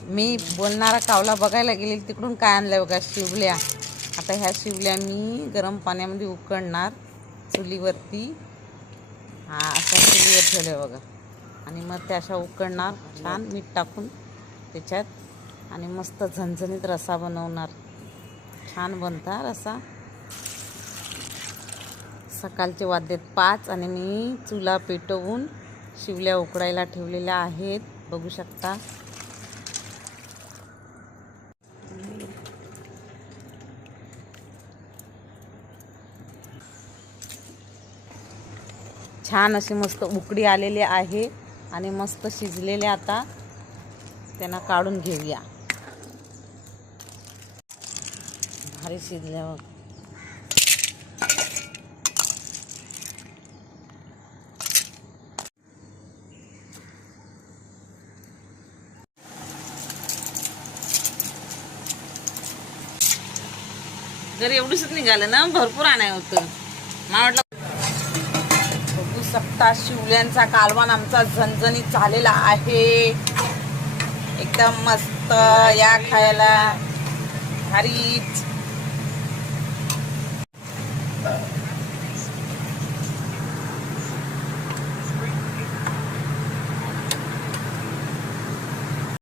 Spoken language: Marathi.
मी बोलणारा कावला बघायला गेली तिकडून काय आणलं बघा, शिवल्या. आता ह्या शिवल्या मी गरम पाण्यामध्ये उकळणार चुलीवरती. अशा चुलीवर ठेवल्या बघा. आणि मग त्या अशा उकळणार छान मीठ टाकून त्याच्यात. आणि मस्त झणझणीत रसा बनवणार. छान बनता रसा. सकाळचे वाजलेत 5 आणि मी चुला पेटवून शिवल्या उकडायला ठेवलेल्या आहेत, बघू शकता. छान अशी मस्त उकडी आलेली आहे आणि मस्त शिजलेले. आता त्यांना काढून घेऊया. भारी शिजल्यावर जर एवढंच निघालं ना, भरपूर आणाय होतं. मला वाटलं. बघू शकता शिवल्यांचा कालवण आमचा झणझणीत झालेला आहे. एकदम मस्त. या खायला भारीच.